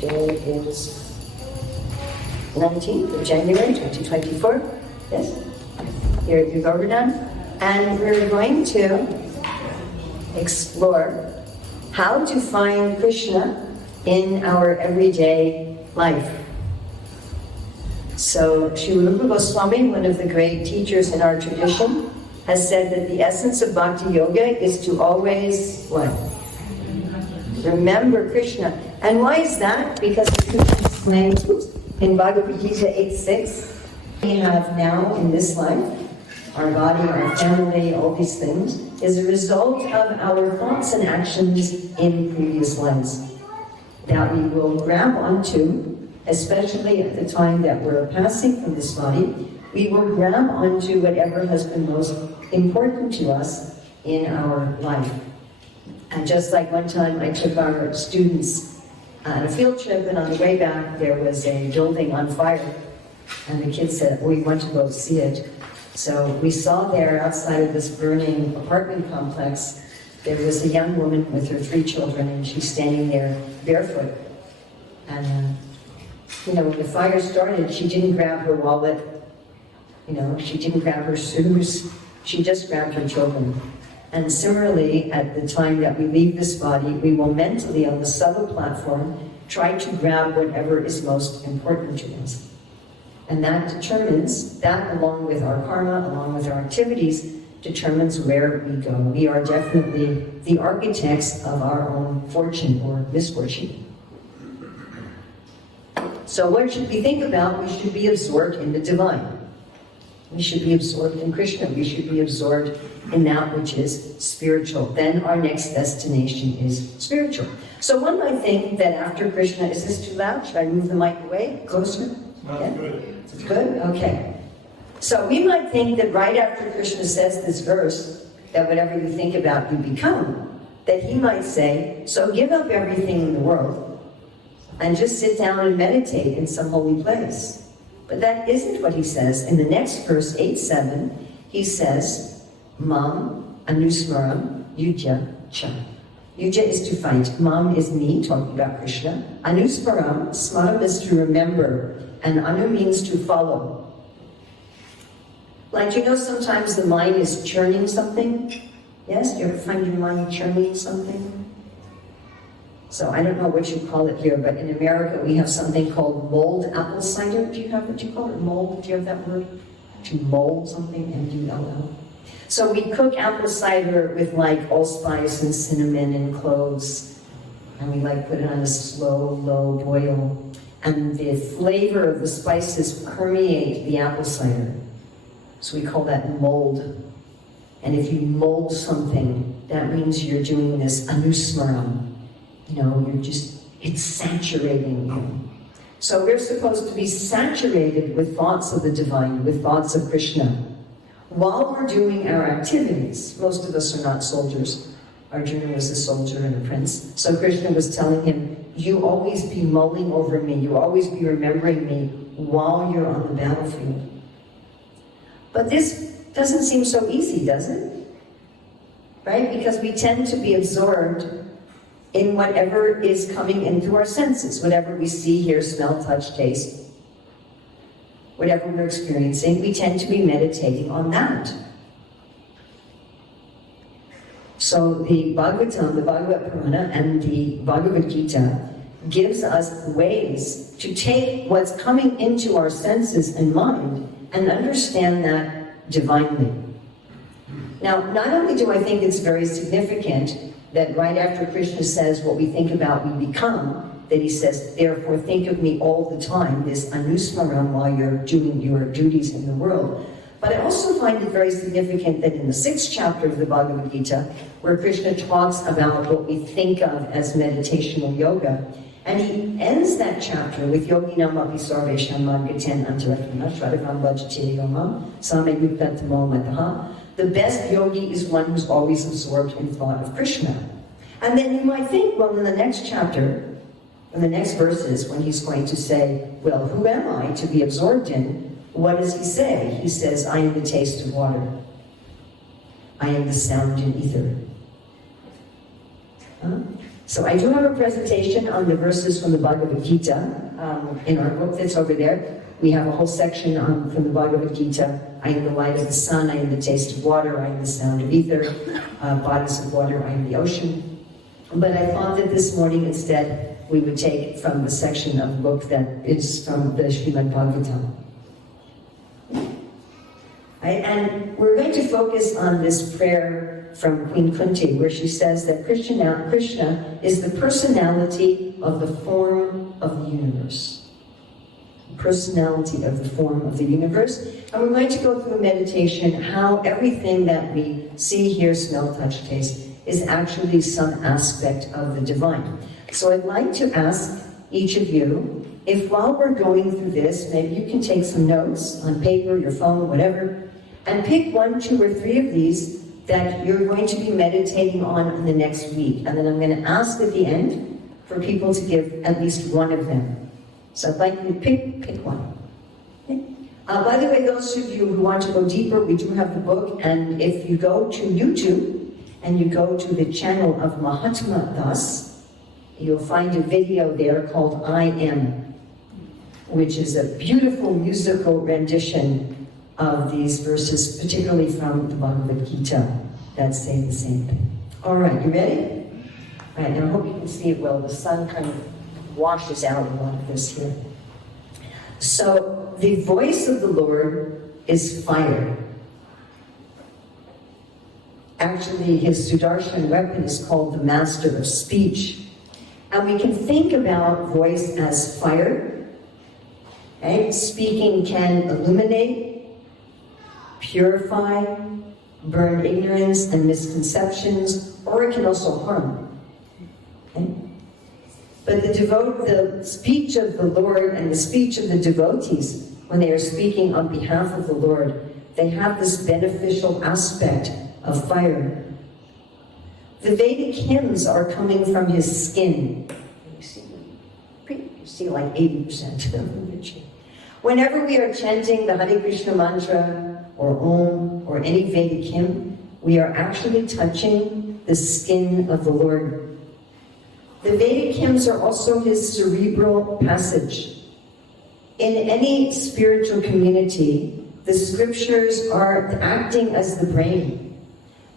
Today is 19th of January 2024. Yes? Here at Govardhana. And we're going to explore how to find Krishna in our everyday life. So, Srila Rupa Goswami, one of the great teachers in our tradition, has said that the essence of Bhakti Yoga is to always, what? Remember Krishna. And why is that? Because Krishna explains in Bhagavad Gita 8:6, we have now in this life, our body, our family, all these things, is a result of our thoughts and actions in previous lives that we will grab onto, especially at the time that we're passing from this body. We will grab onto whatever has been most important to us in our life. And just like one time I took our students on a field trip, and on the way back there was a building on fire, and the kids said, we want to go see it. So we saw there outside of this burning apartment complex, there was a young woman with her 3 children, and she's standing there barefoot. And when the fire started, she didn't grab her wallet, she didn't grab her shoes, she just grabbed her children. And similarly, at the time that we leave this body, we will mentally, on the subtle platform, try to grab whatever is most important to us. And that determines, that along with our karma, along with our activities, determines where we go. We are definitely the architects of our own fortune or misfortune. So what should we think about? We should be absorbed in the divine. We should be absorbed in Krishna. We should be absorbed in that which is spiritual. Then our next destination is spiritual. So one might think that after Krishna, is this too loud? Should I move the mic away? Closer? No, yeah? good. It's good? Okay. So we might think that right after Krishna says this verse, that whatever you think about, you become, that he might say, so give up everything in the world and just sit down and meditate in some holy place. But that isn't what he says. In the next verse, 8:7, he says, Mam anusmaram yujya cha. Yujya is to fight. Mam is me, talking about Krishna. Anusmaram, smaram is to remember, and anu means to follow. Like, sometimes the mind is churning something. Yes, you ever find your mind churning something? So I don't know what you call it here, but in America we have something called mulled apple cider. Do you have what you call it? Mold? Do you have that word? To mold something? M-U-L-L. So we cook apple cider with like allspice and cinnamon and cloves, and we put it on a slow, low boil, and the flavor of the spices permeate the apple cider. So we call that mold. And if you mold something, that means you're doing this anusmaram. It's saturating you. So we're supposed to be saturated with thoughts of the divine, with thoughts of Krishna, while we're doing our activities. Most of us are not soldiers. Arjuna was a soldier and a prince. So Krishna was telling him, you always be mulling over me, you always be remembering me while you're on the battlefield. But this doesn't seem so easy, does it? Right? Because we tend to be absorbed in whatever is coming in through our senses, whatever we see, hear, smell, touch, taste, whatever we're experiencing, we tend to be meditating on that. So the Bhagavatam, the Bhagavad Purana, and the Bhagavad Gita gives us ways to take what's coming into our senses and mind and understand that divinely. Now, not only do I think it's very significant that right after Krishna says what we think about, we become, that he says, therefore think of me all the time, this anusmaram, while you're doing your duties in the world. But I also find it very significant that in the 6th chapter of the Bhagavad Gita, where Krishna talks about what we think of as meditational yoga, and he ends that chapter with yogi namapi sarvesham madgaten antaratmana shradakam bhajate yomam samayuktatamo mataha. The best yogi is one who's always absorbed in thought of Krishna. And then you might think, well, in the next chapter, in the next verses, when he's going to say, well, who am I to be absorbed in? What does he say? He says, I am the taste of water. I am the sound in ether. So I do have a presentation on the verses from the Bhagavad Gita in our book that's over there. We have a whole section from the Bhagavad Gita. I am the light of the sun, I am the taste of water, I am the sound of ether, bodies of water, I am the ocean. But I thought that this morning instead we would take it from the section of the book that is from the Srimad Bhagavatam. And we're going to focus on this prayer from Queen Kunti, where she says that Krishna is the personality of the form of the universe. Personality of the form of the universe. And we're going to go through a meditation how everything that we see, hear, smell, touch, taste is actually some aspect of the divine. So I'd like to ask each of you, if while we're going through this, maybe you can take some notes on paper, your phone, whatever, and pick 1, 2, or 3 of these that you're going to be meditating on in the next week. And then I'm going to ask at the end for people to give at least one of them. So I'd like you to pick one. Okay? By the way, those of you who want to go deeper, we do have the book, and if you go to YouTube and you go to the channel of Mahatma Das, you'll find a video there called I Am, which is a beautiful musical rendition of these verses, particularly from the Bhagavad Gita, that say the same thing. All right, you ready? All right, now I hope you can see it well. The sun kind of washes out a lot of this here. So, the voice of the Lord is fire. Actually, his Sudarshan weapon is called the Master of Speech. And we can think about voice as fire. Okay? Speaking can illuminate, purify, burn ignorance and misconceptions, or it can also harm. Okay? But the speech of the Lord and the speech of the devotees, when they are speaking on behalf of the Lord, they have this beneficial aspect of fire. The Vedic hymns are coming from his skin. You see like 80% of the Whenever we are chanting the Hare Krishna mantra, or Om, or any Vedic hymn, we are actually touching the skin of the Lord. The Vedic hymns are also his cerebral passage. In any spiritual community, the scriptures are acting as the brain.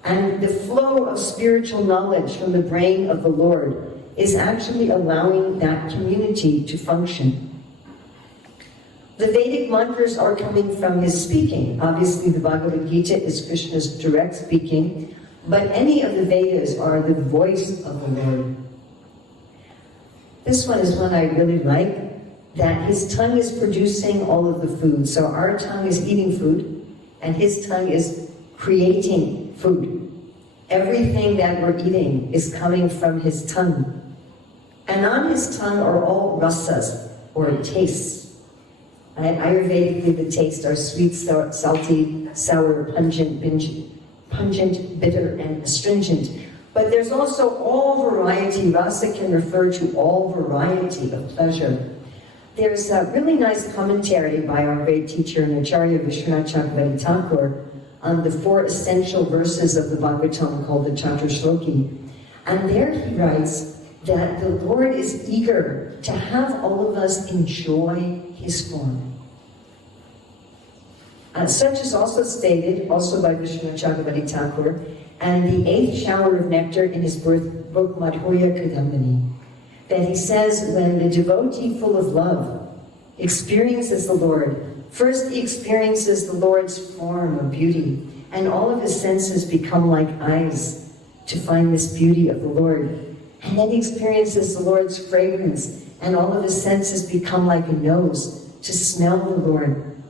And the flow of spiritual knowledge from the brain of the Lord is actually allowing that community to function. The Vedic mantras are coming from his speaking. Obviously, the Bhagavad Gita is Krishna's direct speaking, but any of the Vedas are the voice of the Lord. This one is one I really like, that his tongue is producing all of the food. So our tongue is eating food, and his tongue is creating food. Everything that we're eating is coming from his tongue. And on his tongue are all rasas, or tastes. And Ayurvedically, the tastes are sweet, salty, sour, pungent, bitter, and astringent. But there's also all variety. Rasa can refer to all variety of pleasure. There's a really nice commentary by our great teacher and Acharya Vishwanath Chakravarti Thakur on the 4 essential verses of the Bhagavatam called the Chaturshloki. And there he writes that the Lord is eager to have all of us enjoy his form. Such is also stated, also by Vishwanath Chakravarti Thakur, and the 8th shower of nectar in his book Madhurya Kadambini, that he says when the devotee full of love experiences the Lord, first he experiences the Lord's form of beauty, and all of his senses become like eyes to find this beauty of the Lord. And then he experiences the Lord's fragrance, and all of his senses become like a nose to smell the Lord.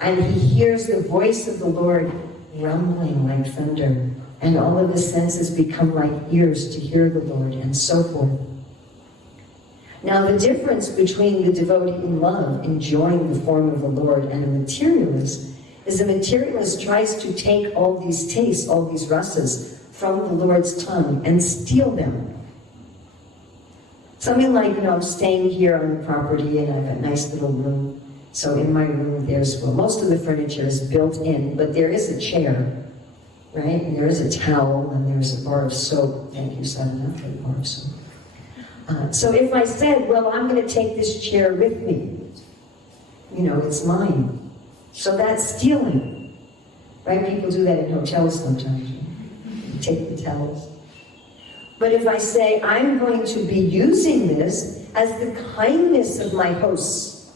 And he hears the voice of the Lord rumbling like thunder, and all of his senses become like ears to hear the Lord, and so forth. Now the difference between the devotee in love, enjoying the form of the Lord, and a materialist, is a materialist tries to take all these tastes, all these rasas, from the Lord's tongue and steal them. Something like, I'm staying here on the property and I have a nice little room. So in my room, most of the furniture is built in, but there is a chair. right? And there is a towel, and there's a bar of soap. Thank you, Sadhana, for the bar of soap. So if I said, well, I'm going to take this chair with me, you know, it's mine. So that's stealing, right? People do that in hotels sometimes. You take the towels. But if I say, I'm going to be using this as the kindness of my hosts,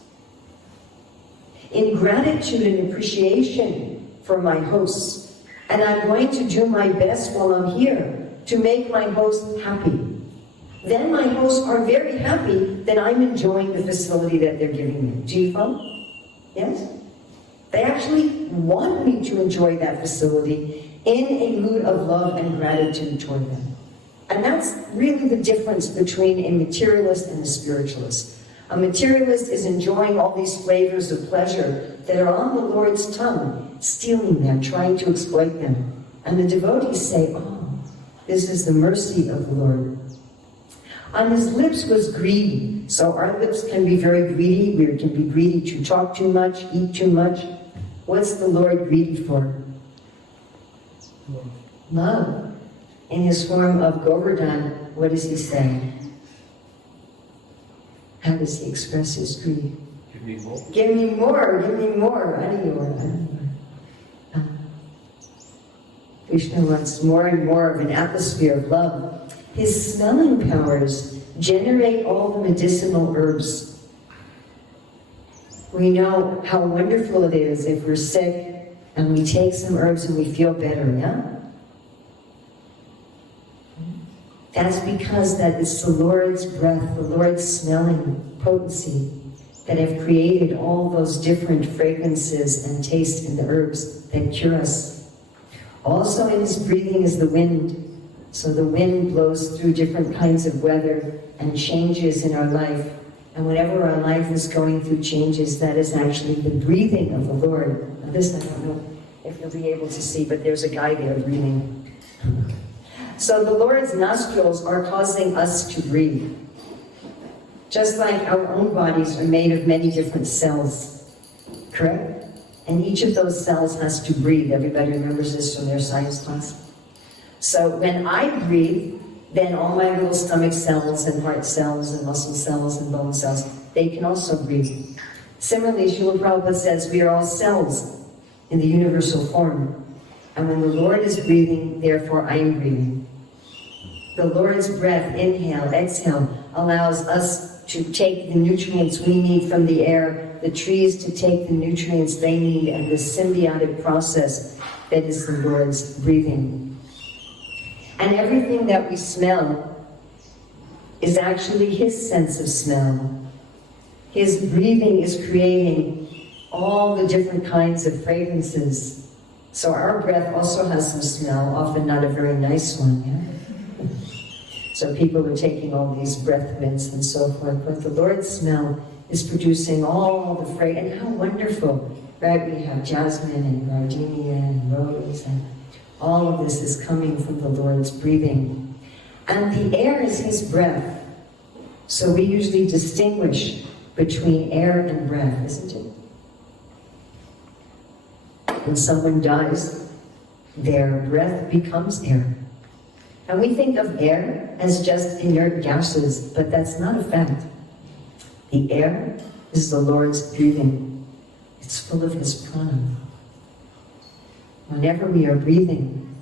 in gratitude and appreciation for my hosts, and I'm going to do my best while I'm here to make my hosts happy, then my hosts are very happy that I'm enjoying the facility that they're giving me. Do you follow? Yes? They actually want me to enjoy that facility in a mood of love and gratitude toward them. And that's really the difference between a materialist and a spiritualist. A materialist is enjoying all these flavors of pleasure that are on the Lord's tongue, stealing them, trying to exploit them. And the devotees say, oh, this is the mercy of the Lord. On his lips was greedy. So our lips can be very greedy. We can be greedy to talk too much, eat too much. What's the Lord greedy for? Love. In his form of Govardhana, what does he say? How does he express his greed? Give me more. Give me more, give me more. Krishna wants more and more of an atmosphere of love. His smelling powers generate all the medicinal herbs. We know how wonderful it is if we're sick and we take some herbs and we feel better, yeah? That's because that it's the Lord's breath, the Lord's smelling potency that have created all those different fragrances and taste in the herbs that cure us. Also in his breathing is the wind. So the wind blows through different kinds of weather and changes in our life. And whenever our life is going through changes, that is actually the breathing of the Lord. Now this I don't know if you'll be able to see, but there's a guy there breathing. So the Lord's nostrils are causing us to breathe. Just like our own bodies are made of many different cells, correct? And each of those cells has to breathe. Everybody remembers this from their science class? So when I breathe, then all my little stomach cells and heart cells and muscle cells and bone cells, they can also breathe. Similarly, Srila Prabhupada says we are all cells in the universal form. And when the Lord is breathing, therefore I am breathing. The Lord's breath, inhale, exhale, allows us to take the nutrients we need from the air, the trees to take the nutrients they need, and the symbiotic process that is the Lord's breathing. And everything that we smell is actually his sense of smell. His breathing is creating all the different kinds of fragrances. So our breath also has some smell, often not a very nice one, yeah? So people are taking all these breath mints and so forth, but the Lord's smell is producing all the fragrance. And how wonderful, right? We have jasmine and gardenia and rose, and all of this is coming from the Lord's breathing. And the air is his breath. So we usually distinguish between air and breath, isn't it? When someone dies, their breath becomes air. And we think of air as just inert gases, but that's not a fact. The air is the Lord's breathing. It's full of his prana. Whenever we are breathing,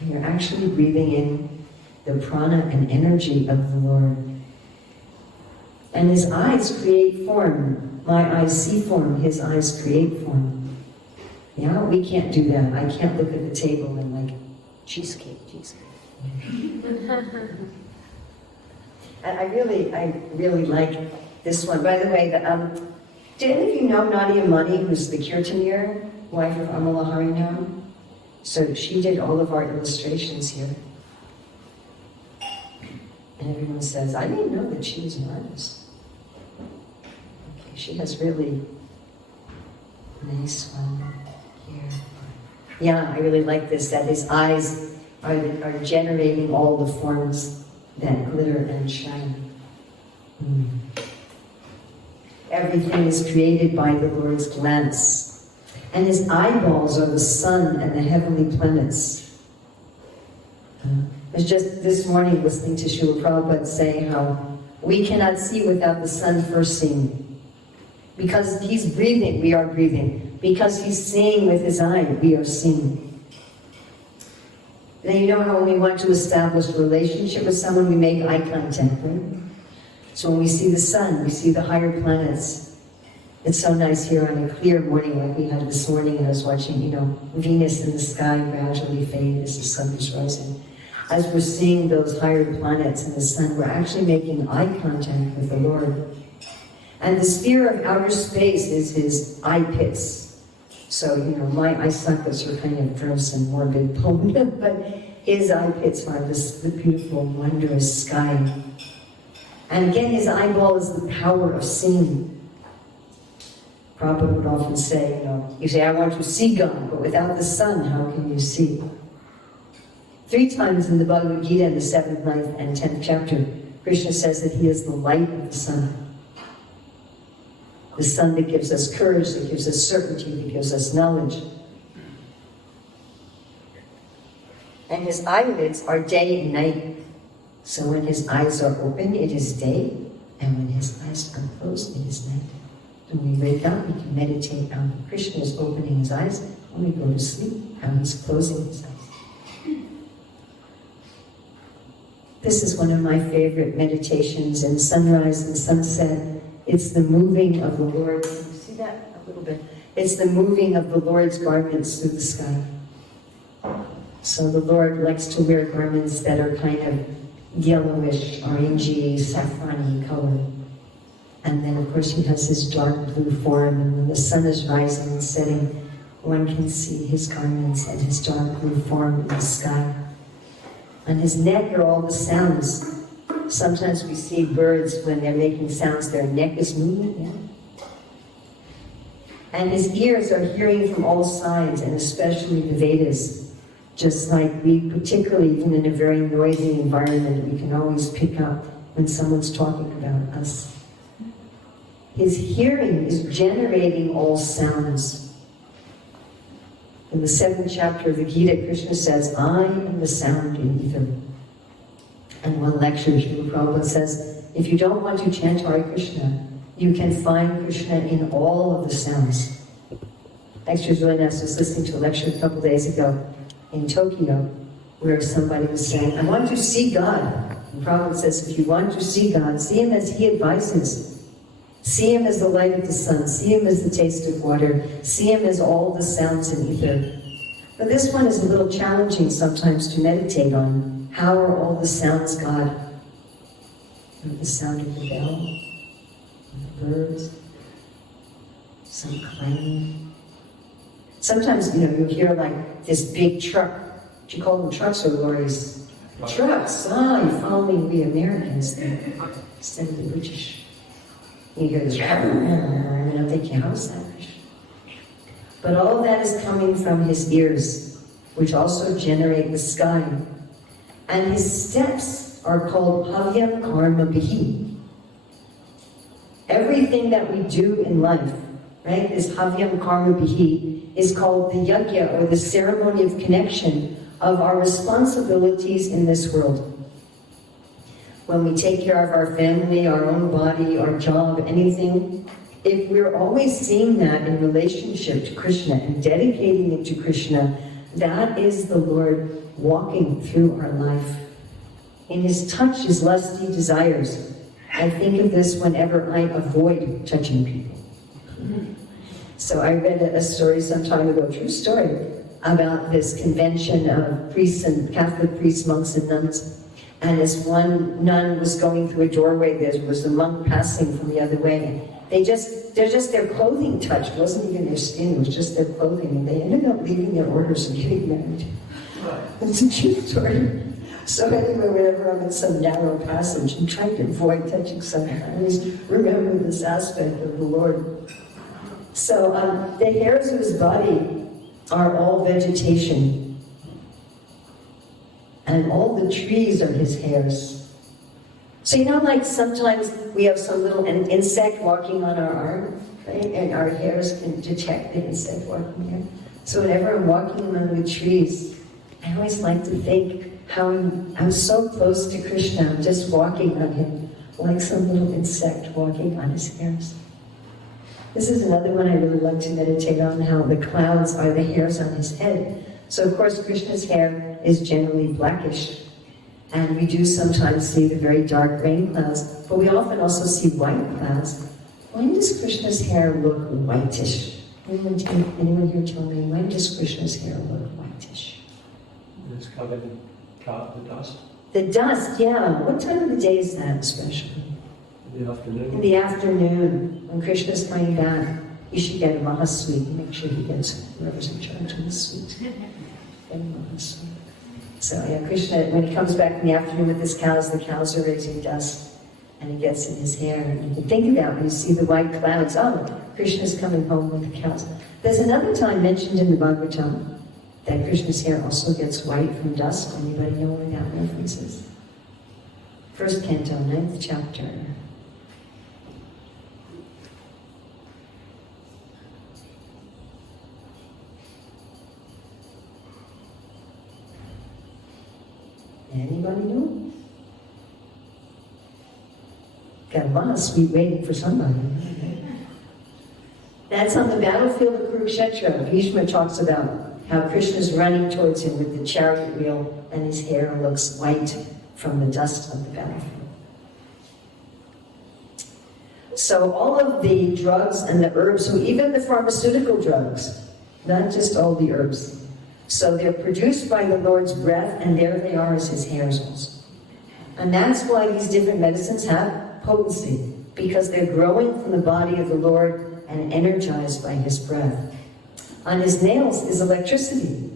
we are actually breathing in the prana and energy of the Lord. And his eyes create form. My eyes see form, his eyes create form. Yeah, we can't do that. I can't look at the table and like, cheesecake. And I really like this one. By the way, did any of you know Nadia Mani, who's the Kirtanir, wife of Urmila Harinam? So she did all of our illustrations here. And everyone says, I didn't know that she was an artist. Okay, she has really nice one here. Yeah, I really like this, that his eyes are generating all the forms that glitter and shine. Everything is created by the Lord's glance. And his eyeballs are the sun and the heavenly planets. I was just this morning listening to Srila Prabhupada say how we cannot see without the sun first seeing. Because he's breathing, we are breathing. Because he's seeing with his eye, we are seeing. Then you know how when we want to establish a relationship with someone, we make eye contact, right? So when we see the sun, we see the higher planets. It's so nice here on a clear morning like we had this morning, and I was watching, Venus in the sky gradually fade as the sun is rising. As we're seeing those higher planets and the sun, we're actually making eye contact with the Lord. And the sphere of outer space is his eye pits. So, my eye sockets are kind of gross and morbid, but his eye pits are the beautiful, wondrous sky. And again, his eyeball is the power of seeing. Prabhupada would often say, you say, I want to see God, but without the sun, how can you see? 3 times in the Bhagavad Gita, in the 7th, 9th, and 10th chapter, Krishna says that he is the light of the sun. The sun that gives us courage, that gives us certainty, that gives us knowledge. And his eyelids are day and night. So when his eyes are open, it is day, and when his eyes are closed, it is night. When we wake up, we can meditate on Krishna is opening his eyes. When we go to sleep, how he's closing his eyes. This is one of my favorite meditations in sunrise and sunset. It's the moving of the Lord. Can you see that a little bit? It's the moving of the Lord's garments through the sky. So the Lord likes to wear garments that are kind of yellowish, orangey, saffron-y color. And then, of course, he has his dark blue form, and when the sun is rising and setting, one can see his garments and his dark blue form in the sky. On his neck are all the sounds. Sometimes we see birds, when they're making sounds, their neck is moving, yeah? And his ears are hearing from all sides, and especially the Vedas. Just like we, particularly even in a very noisy environment, we can always pick up when someone's talking about us. His hearing is generating all sounds. In the 7th chapter of the Gita, Krishna says, I am the sound in ether. And one lecture, Srila Prabhupada says, if you don't want to chant Hare Krishna, you can find Krishna in all of the sounds. Actually, it was really nice. I was listening to a lecture a couple days ago in Tokyo, where somebody was saying, I want to see God. And Prabhupada says, if you want to see God, see him as he advises. See him as the light of the sun. See him as the taste of water. See him as all the sounds in ether. But this one is a little challenging sometimes to meditate on. How are all the sounds God? The sound of the bell, the birds, some clanging. Sometimes, you hear like this big truck. Do you call them trucks or lorries? Trucks. You're following the Americans there instead of the British. You hear this, and I'm thinking, how is that? But all of that is coming from his ears, which also generate the sky. And his steps are called Havyam Karma Bihi. Everything that we do in life, right, this Havyam Karma Bihi, is called the yajna, or the ceremony of connection of our responsibilities in this world. When we take care of our family, our own body, our job, anything, if we're always seeing that in relationship to Krishna and dedicating it to Krishna, that is the Lord walking through our life. In his touch is lusty desires. I think of this whenever I avoid touching people. So I read a story some time ago, true story, about this convention of priests and Catholic priests, monks and nuns. And as one nun was going through a doorway, there was a monk passing from the other way. Their clothing touched. It wasn't even their skin, it was just their clothing. And they ended up leaving their orders and getting married. It's a true story. So anyway, whenever I'm in some narrow passage, I'm trying to avoid touching someone. I always remember this aspect of the Lord. So the hairs of his body are all vegetation. And all the trees are his hairs. So like sometimes we have some little insect walking on our arm. right? And our hairs can detect the insect walking here. So whenever I'm walking among the trees, I always like to think how I'm so close to Krishna, I'm just walking on him, like some little insect walking on his hairs. This is another one I really like to meditate on, how the clouds are the hairs on his head. So of course Krishna's hair is generally blackish, and we do sometimes see the very dark rain clouds, but we often also see white clouds. When does Krishna's hair look whitish? Anyone here tell me, when does Krishna's hair look whitish? It's covered in the dust. The dust, yeah. What time of the day is that especially? In the afternoon. In the afternoon, when Krishna's coming back, you should get him a sweet. Make sure he gets whoever's in charge of the sweet. Get him a sweet. So yeah, Krishna, when he comes back in the afternoon with his cows, the cows are raising dust, and he gets in his hair. And you can think about when you see the white clouds, oh, Krishna's coming home with the cows. There's another time mentioned in the Bhagavatam that Krishna's hair also gets white from dust. Anybody know where that reference is? First canto, 9th chapter. Anybody know? Got a lot of sweet waiting for somebody. That's on the battlefield of Kurukshetra. Bhishma talks about how Krishna's running towards him with the chariot wheel, and his hair looks white from the dust of the battlefield. So all of the drugs and the herbs, so even the pharmaceutical drugs, not just all the herbs, so they're produced by the Lord's breath, and there they are as his hairs also. And that's why these different medicines have potency, because they're growing from the body of the Lord and energized by his breath. On his nails is electricity.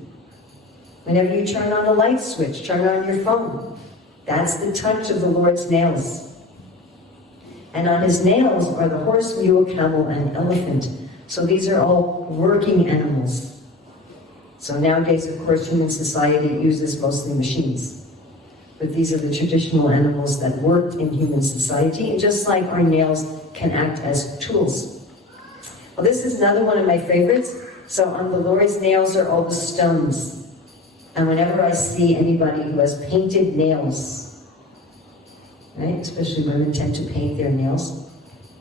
Whenever you turn on a light switch, turn on your phone, that's the touch of the Lord's nails. And on his nails are the horse, mule, camel, and elephant. So these are all working animals. So nowadays, of course, human society uses mostly machines. But these are the traditional animals that worked in human society, and just like our nails can act as tools. Well, this is another one of my favorites. So on the Lord's nails are all the stones. And whenever I see anybody who has painted nails, right, especially women tend to paint their nails,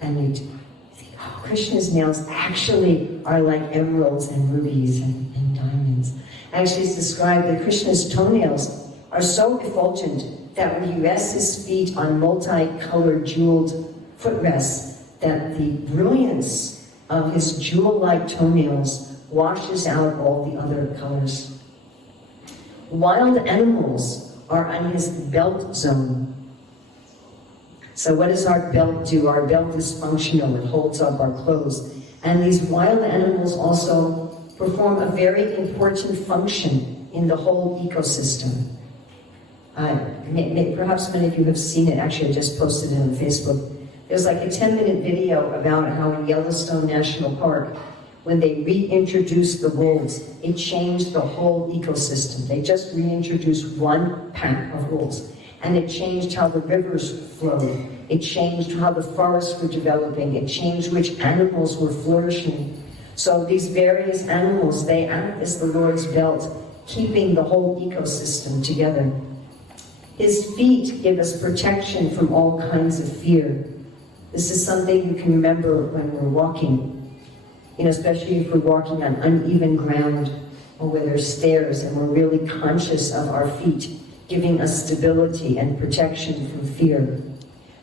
and you think, oh, Krishna's nails actually are like emeralds and rubies and diamonds. Actually, it's described that Krishna's toenails are so effulgent that when he rests his feet on multicolored jeweled footrests, that the brilliance of his jewel-like toenails washes out all the other colors. Wild animals are on his belt zone. So what does our belt do? Our belt is functional, it holds up our clothes. And these wild animals also perform a very important function in the whole ecosystem. Perhaps many of you have seen it. Actually, I just posted it on Facebook. There's like a 10-minute video about how in Yellowstone National Park, when they reintroduced the wolves, it changed the whole ecosystem. They just reintroduced one pack of wolves, and it changed how the rivers flowed. It changed how the forests were developing. It changed which animals were flourishing. So these various animals, they act as the Lord's belt, keeping the whole ecosystem together. His feet give us protection from all kinds of fear. This is something you can remember when we're walking, especially if we're walking on uneven ground or where there's stairs and we're really conscious of our feet, giving us stability and protection from fear.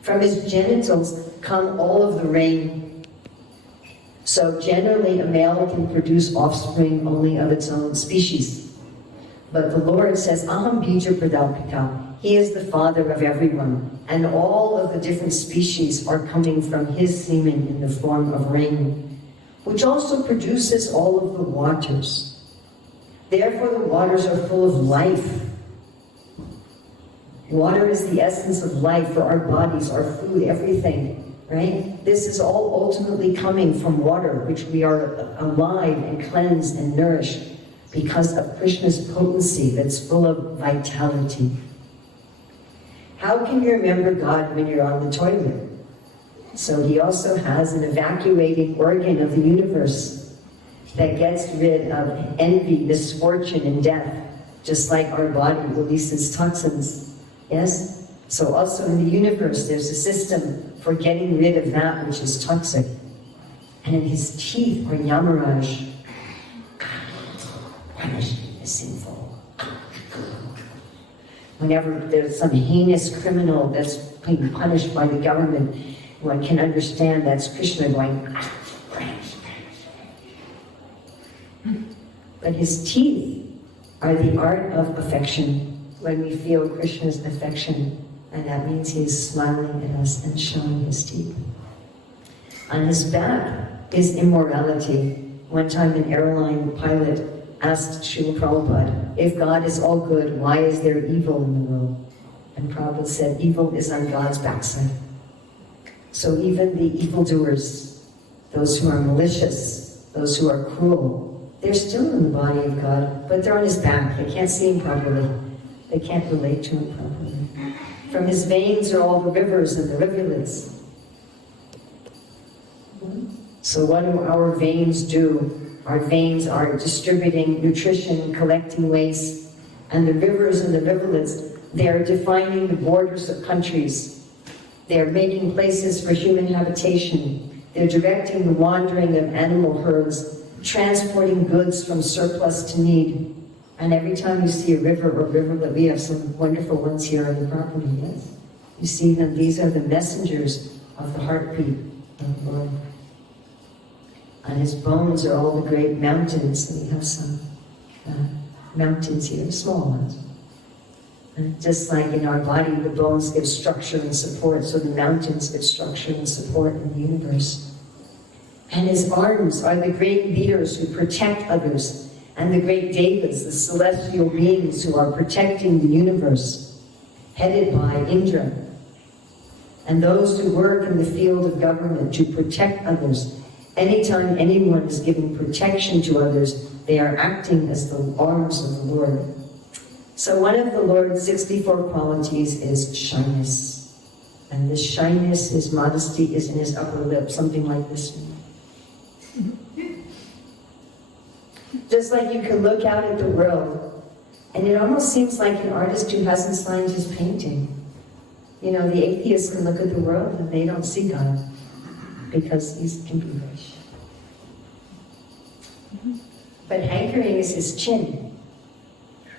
From his genitals come all of the rain. So generally a male can produce offspring only of its own species. But the Lord says, Aham bija pradalpika. He is the father of everyone, and all of the different species are coming from his semen in the form of rain, which also produces all of the waters. Therefore the waters are full of life. Water is the essence of life for our bodies, our food, everything, right? This is all ultimately coming from water, which we are alive and cleansed and nourished because of Krishna's potency that's full of vitality. How can you remember God when you're on the toilet? So he also has an evacuating organ of the universe that gets rid of envy, misfortune, and death, just like our body releases toxins. Yes? So also in the universe, there's a system for getting rid of that which is toxic. And his teeth are Yamaraj, punishing the sinful. Whenever there's some heinous criminal that's being punished by the government, one can understand that's Krishna going, but his teeth are the art of affection. When we feel Krishna's affection, and that means he's smiling at us and showing his teeth. On his back is immorality. One time an airline pilot asked Srila Prabhupada, if God is all good, why is there evil in the world? And Prabhupada said, evil is on God's backside. So even the evildoers, those who are malicious, those who are cruel, they're still in the body of God, but they're on his back. They can't see him properly. They can't relate to him properly. From his veins are all the rivers and the rivulets. So what do our veins do? Our veins are distributing nutrition, collecting waste, and the rivers and the rivulets, they are defining the borders of countries. They are making places for human habitation. They're directing the wandering of animal herds, transporting goods from surplus to need. And every time you see a river or rivulet, we have some wonderful ones here on the property, yes? You see them, these are the messengers of the heartbeat of the Lord. On his bones are all the great mountains, and we have some mountains here, small ones. And just like in our body, the bones give structure and support, so the mountains give structure and support in the universe. And his arms are the great leaders who protect others, and the great devas, the celestial beings who are protecting the universe, headed by Indra. And those who work in the field of government to protect others. Anytime anyone is giving protection to others, they are acting as the arms of the Lord. So one of the Lord's 64 qualities is shyness. And this shyness, his modesty, is in his upper lip, something like this. Just like you can look out at the world, and it almost seems like an artist who hasn't signed his painting. You know, the atheists can look at the world and they don't see God, because he can be very shy. But hankering is his chin.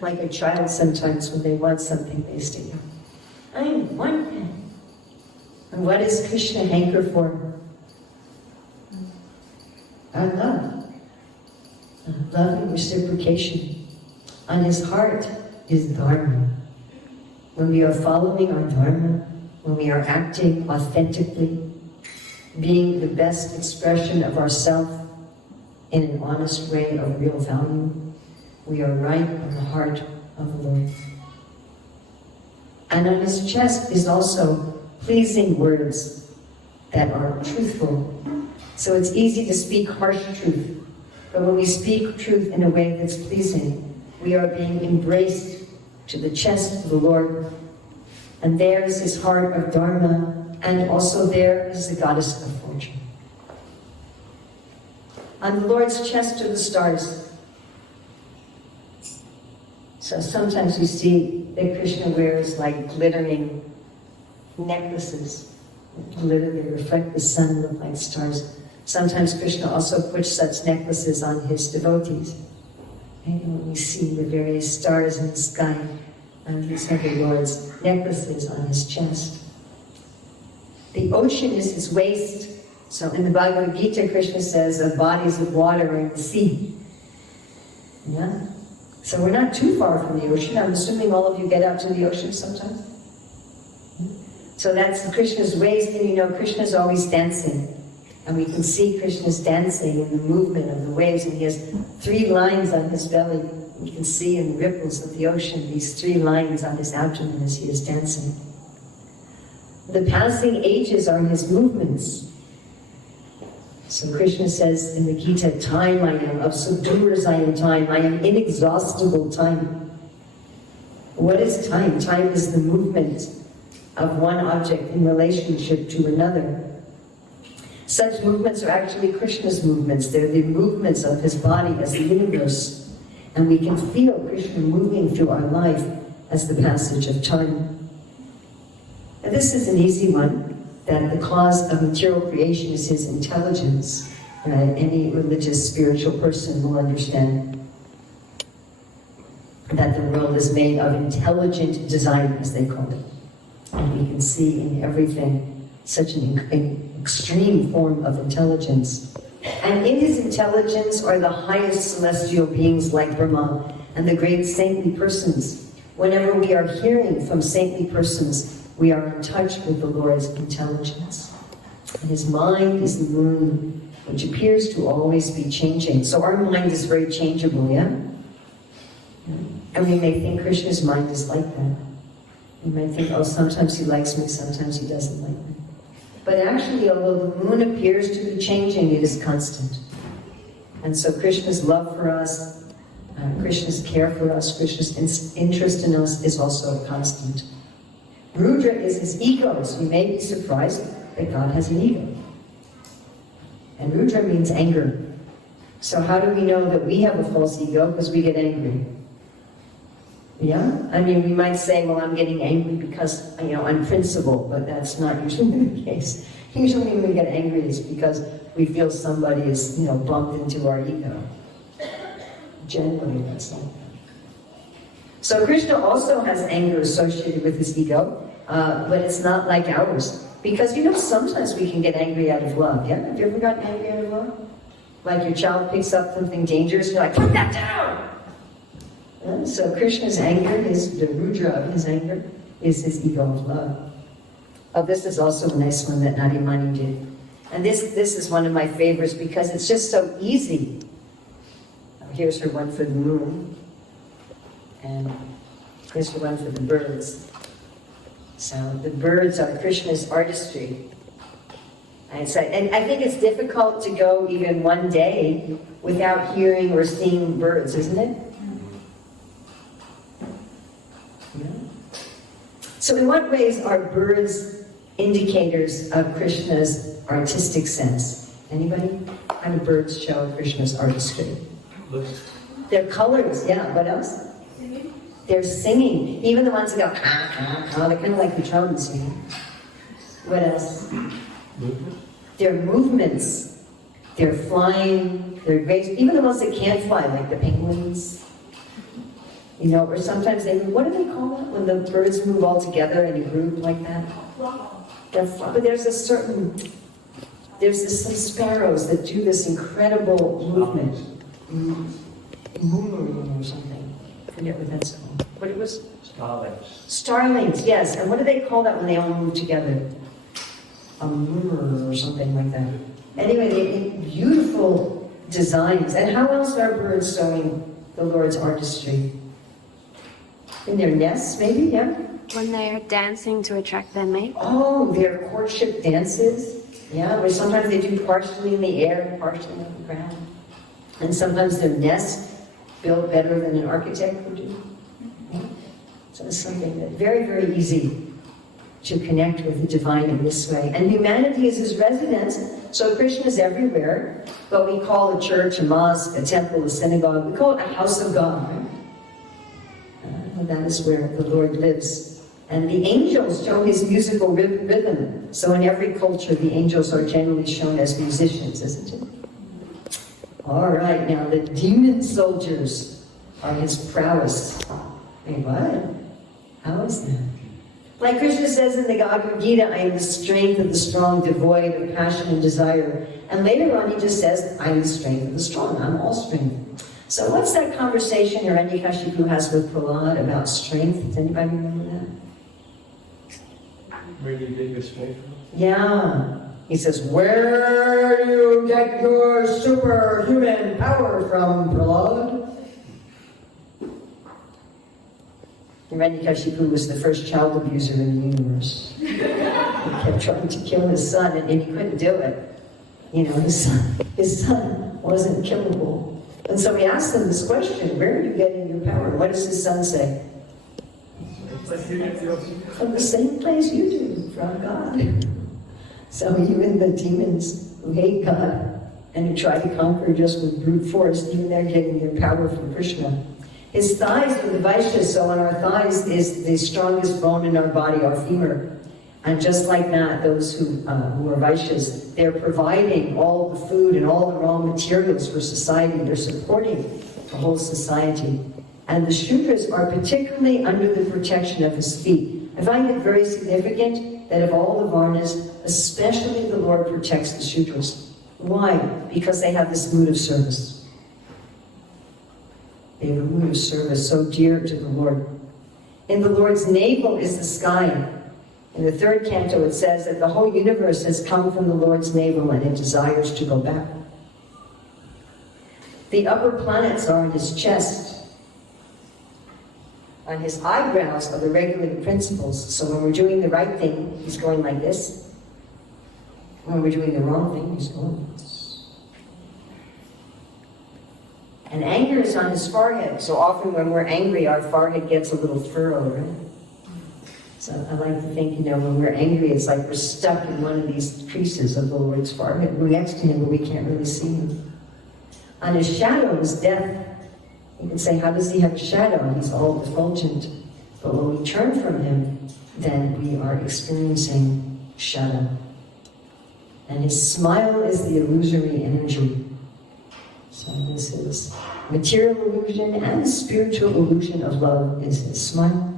Like a child sometimes when they want something, they say, I want that. And what does Krishna hanker for? Our love. Love and reciprocation. On his heart is Dharma. When we are following our Dharma, when we are acting authentically, being the best expression of ourself in an honest way of real value, we are right on the heart of the Lord. And on his chest is also pleasing words that are truthful. So it's easy to speak harsh truth, but when we speak truth in a way that's pleasing, we are being embraced to the chest of the Lord. And there is his heart of Dharma, and also there is the goddess of fortune. On the Lord's chest are the stars. So sometimes we see that Krishna wears like glittering necklaces. They glitter, they reflect the sun, look like stars. Sometimes Krishna also puts such necklaces on his devotees. And when we see the various stars in the sky, and these are the Lord's necklaces on his chest. The ocean is his waist. So in the Bhagavad Gita, Krishna says, of bodies of water in the sea. Yeah? So we're not too far from the ocean. I'm assuming all of you get out to the ocean sometimes. So that's Krishna's waist, and you know Krishna's always dancing. And we can see Krishna's dancing in the movement of the waves, and he has 3 lines on his belly. You can see in the ripples of the ocean, these 3 lines on his abdomen as he is dancing. The passing ages are his movements. So Krishna says in the Gita, time I am, of subduers I am time, I am inexhaustible time. What is time? Time is the movement of one object in relationship to another. Such movements are actually Krishna's movements. They're the movements of his body as the universe. And we can feel Krishna moving through our life as the passage of time. And this is an easy one, that the cause of material creation is his intelligence. Any religious, spiritual person will understand that the world is made of intelligent design, as they call it. And we can see in everything such an extreme form of intelligence. And in his intelligence are the highest celestial beings like Brahma and the great saintly persons. Whenever we are hearing from saintly persons, we are in touch with the Lord's intelligence. And his mind is the moon, which appears to always be changing. So our mind is very changeable, yeah? And we may think Krishna's mind is like that. We may think, oh, sometimes he likes me, sometimes he doesn't like me. But actually, although the moon appears to be changing, it is constant. And so Krishna's love for us, Krishna's care for us, Krishna's interest in us is also constant. Rudra is his ego, so you may be surprised that God has an ego. And Rudra means anger. So how do we know that we have a false ego? Because we get angry. Yeah? I mean, we might say, well, I'm getting angry because, on principle, but that's not usually the case. Usually when we get angry it's because we feel somebody is, bumped into our ego. Generally, that's like that. So Krishna also has anger associated with his ego, but it's not like ours. Because, sometimes we can get angry out of love, yeah? Have you ever gotten angry out of love? Like your child picks up something dangerous, you're like, put that down! So Krishna's anger, the Rudra of his anger, is his ego of love. Oh, this is also a nice one that Nadimani did. And this is one of my favorites because it's just so easy. Here's her one for the moon. And here's her one for the birds. So the birds are Krishna's artistry. And I think it's difficult to go even one day without hearing or seeing birds, isn't it? So in what ways are birds indicators of Krishna's artistic sense? Anybody? What kind of birds show Krishna's artistry? Their colors, yeah. What else? Singing. They're singing. Even the ones that go, they're kind of like the drum singing. What else? Their movements. They're flying. They're grace. Even the ones that can't fly, like the penguins. Or sometimes what do they call it when the birds move all together in a group like that? But there's some sparrows that do this incredible movement. Or something. I forget what that's called. What it was? Starlings. Starlings, yes. And what do they call that when they all move together? A murmur or something like that. Anyway, they make beautiful designs. And how else are birds showing the Lord's artistry? In their nests, maybe, yeah? When they are dancing to attract their mate. Oh, their courtship dances. Yeah, where sometimes they do partially in the air and partially on the ground. And sometimes their nests build better than an architect would do. Yeah. So it's something that very, very easy to connect with the divine in this way. And humanity is his residence, so Krishna is everywhere. But we call a church, a mosque, a temple, a synagogue, we call it a house of God, right? That is where the Lord lives. And the angels show his musical rhythm. So in every culture, the angels are generally shown as musicians, isn't it? All right, now the demon soldiers are his prowess. Wait, what? How is that? Like Krishna says in the Bhagavad Gita, I am the strength of the strong, devoid of passion and desire. And later on he just says, I am the strength of the strong, I'm all strength. So what's that conversation Hiranyakashipu has with Prahlad about strength? Does anybody remember that? Where do you get your strength from? Yeah. He says, where do you get your superhuman power from, Prahlad? Hiranyakashipu was the first child abuser in the universe. He kept trying to kill his son, and he couldn't do it. His son wasn't killable. And so he asked him this question, where are you getting your power? What does his son say? From the same place you do, from God. So even the demons who hate God and who try to conquer just with brute force, even they're getting their power from Krishna. His thighs are the Vaishyas, so on our thighs is the strongest bone in our body, our femur. And just like that, those who are Vaishyas, they're providing all the food and all the raw materials for society. They're supporting the whole society. And the Shudras are particularly under the protection of his feet. I find it very significant that of all the Varnas, especially the Lord protects the Shudras. Why? Because they have this mood of service. They have a mood of service so dear to the Lord. In the Lord's navel is the sky. In the third canto it says that the whole universe has come from the Lord's navel and it desires to go back. The upper planets are on his chest. On his eyebrows are the regulating principles. So when we're doing the right thing, he's going like this. When we're doing the wrong thing, he's going like this. And anger is on his forehead. So often when we're angry, our forehead gets a little furrowed, right? So I like to think, when we're angry, it's like we're stuck in one of these creases of the Lord's forehead. We're next to him, but we can't really see him. On his shadow is death. You can say, how does he have a shadow? He's all effulgent. But when we turn from him, then we are experiencing shadow. And his smile is the illusory energy. So this is material illusion and spiritual illusion of love is his smile.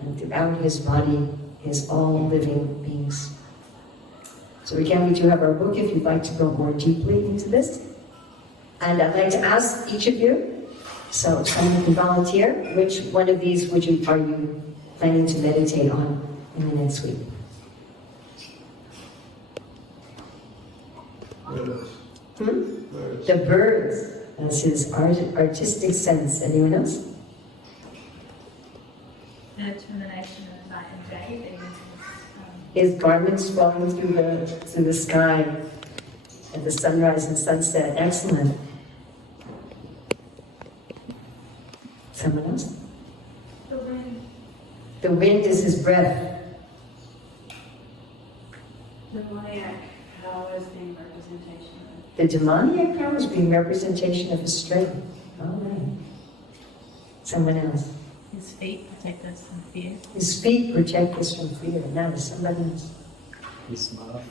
And throughout his body is all living beings. So again, we do have our book if you'd like to go more deeply into this. And I'd like to ask each of you, so if someone can volunteer, which one of these are you planning to meditate on in the next week? Birds. Birds. The birds. That's his artistic sense. Anyone else? The determination of night and day. His garments falling through the sky at the sunrise and sunset. Excellent. Someone else? The wind. The wind is his breath. The demoniac power is being representation of. The demoniac power is being representation of his strength. All right. Someone else. His feet protect us from fear. His feet protect us from fear. Now somebody else. His mouth.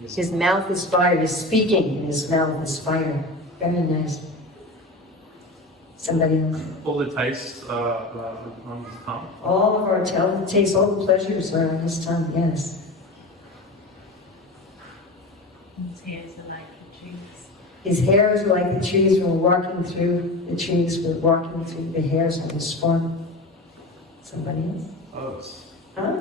His mouth is fire. He's speaking, and his mouth is fire. Very nice. Somebody else. All the tastes on his tongue. All of our tastes, all the pleasures are on his tongue. Yes. His hairs are like the trees. His hairs are like the trees. When we're walking through the trees, we're walking through the hairs on his form. Somebody else? Herbs. Huh?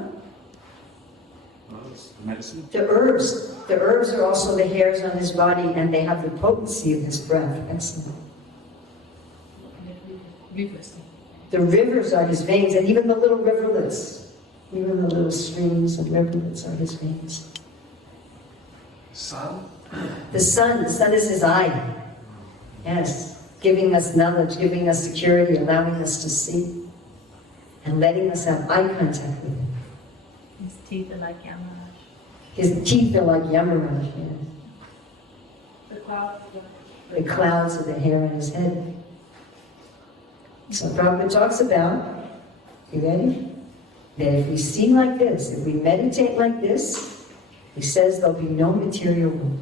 Herbs. Medicine. The herbs. The herbs are also the hairs on his body, and they have the potency of his breath. Excellent. Rivers. The rivers are his veins, and even the little riverlets. Even the little streams and rivulets are his veins. Sun. The sun is his eye. Yes, giving us knowledge, giving us security, allowing us to see, and letting us have eye contact with him. His teeth are like Yamaraj. His teeth are like Yamaraj, yes. The clouds. The clouds are the hair on his head. So Prabhupada talks about, you ready? That if we see like this, if we meditate like this, he says there'll be no material world.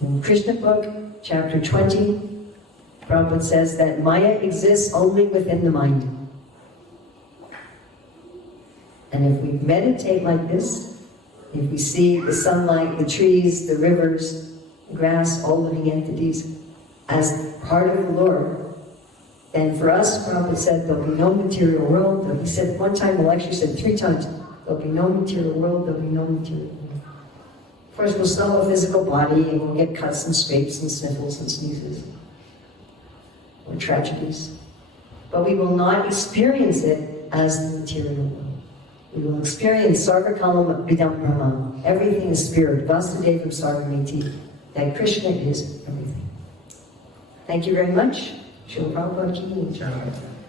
In Krishna book, chapter 20, Prabhupada says that Maya exists only within the mind. And if we meditate like this, if we see the sunlight, the trees, the rivers, the grass, all living entities as part of the Lord, then for us, Prabhupada said, there'll be no material world. He said one time, the lecture said 3 times, there'll be no material world, there'll be no material world. Of course, we'll still have a physical body, and we'll get cuts and scrapes and sniffles and sneezes, or tragedies. But we will not experience it as the material world. We will experience Sarvakalam Vidam Brahman. Everything is spirit. Vasudevam Sarvamiti. That Krishna is everything. Thank you very much. Srila Prabhupada ki jai.